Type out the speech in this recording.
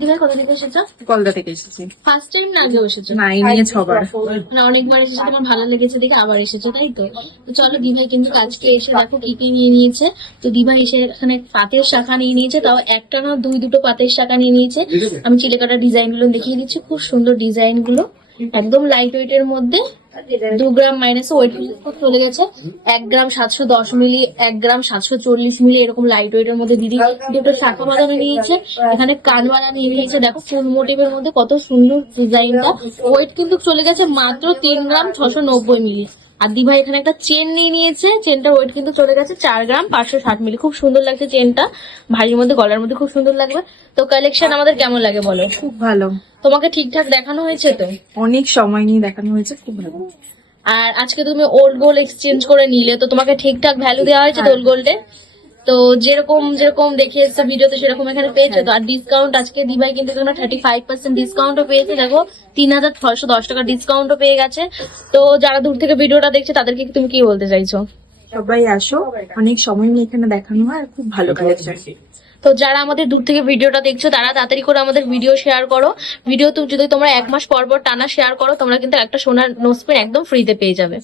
দিঘায় কত থেকে এসেছো? কলকাতা থেকে এসেছি। ফার্স্ট টাইম না আগেও এসেছো? না, এই নিয়ে 6 বার। মানে অনেকবার এসেছো, তোমার ভালো লেগেছে দেখে আবার এসেছো, তাই তো? তো চলো, দিভাই কিন্তু আজকে এসে দেখো কি কি নিয়ে নিয়েছে। তো দিভাই এসে এখানে পাতের শাখা নিয়ে নিয়েছে, তাও একটা না দুটো পাতের শাখা নিয়ে নিয়েছে। আমি চিলেকাটা ডিজাইন গুলো দেখিয়ে দিচ্ছি, খুব সুন্দর ডিজাইন গুলো, একদম লাইট ওয়েট এর মধ্যে। 2 গ্রাম মাইনাসে ওয়েট চলে গেছে। 1 গ্রাম 710 মিলি, 1 গ্রাম 740 মিলি, এরকম লাইট ওয়েট এর মধ্যে দিদি দুটো শাখা বাঁধানো নিয়েছে। এখানে কানওয়ালা নিয়ে নিয়েছে, দেখো ফুল মোটিভের মধ্যে কত সুন্দর ডিজাইনটা। ওয়েট কিন্তু চলে গেছে মাত্র 3 গ্রাম 690 মিলি। আর দিভাই এখানে একটা চেন নিয়ে নিয়েছে, চেনটার ওয়েট কিন্তু চলে গেছে 4 গ্রাম 560 মিলি। খুব সুন্দর লাগছে চেনটা, ভারীর মধ্যে, গলার মধ্যে খুব সুন্দর লাগবে। তো কালেকশন আমাদের কেমন লাগে বলো? খুব ভালো, তোমাকে ঠিকঠাক দেখানো হয়েছে তো? অনেক সময় নিয়ে দেখানো হয়েছে, খুব ভালো। আর আজকে তুমি ওল্ড গোল্ড এক্সচেঞ্জ করে নিলে, তো তোমাকে ঠিকঠাক ভ্যালু দেওয়া হয়েছে তো ওল্ড গোল্ডে? তো যেরকম যেরকম দেখে এসছে ভিডিওতে সেরকম এখানে পেয়েছো তো? আর ডিসকাউন্ট আজকে দিভাই কিন্তু এখানে 35% ডিসকাউন্টও পেয়েছে, দেখো 3610 টাকা ডিসকাউন্টও পেয়ে গেছে। তো যারা দূর থেকে ভিডিওটা দেখছে তাদেরকে তুমি কি বলতে চাইছো? সবাই আসো, অনেক সময় নিয়ে এখানে দেখানো হয়, আর খুব ভালো কালেকশন। তো যারা আমাদের দূর থেকে ভিডিওটা দেখছো তারা তাড়াতাড়ি করে আমাদের ভিডিও শেয়ার করো। ভিডিও যদি তোমরা 1 মাস পর পর টানা শেয়ার করো, তোমরা কিন্তু একটা সোনার নোজপিন একদম ফ্রিতে পেয়ে যাবে।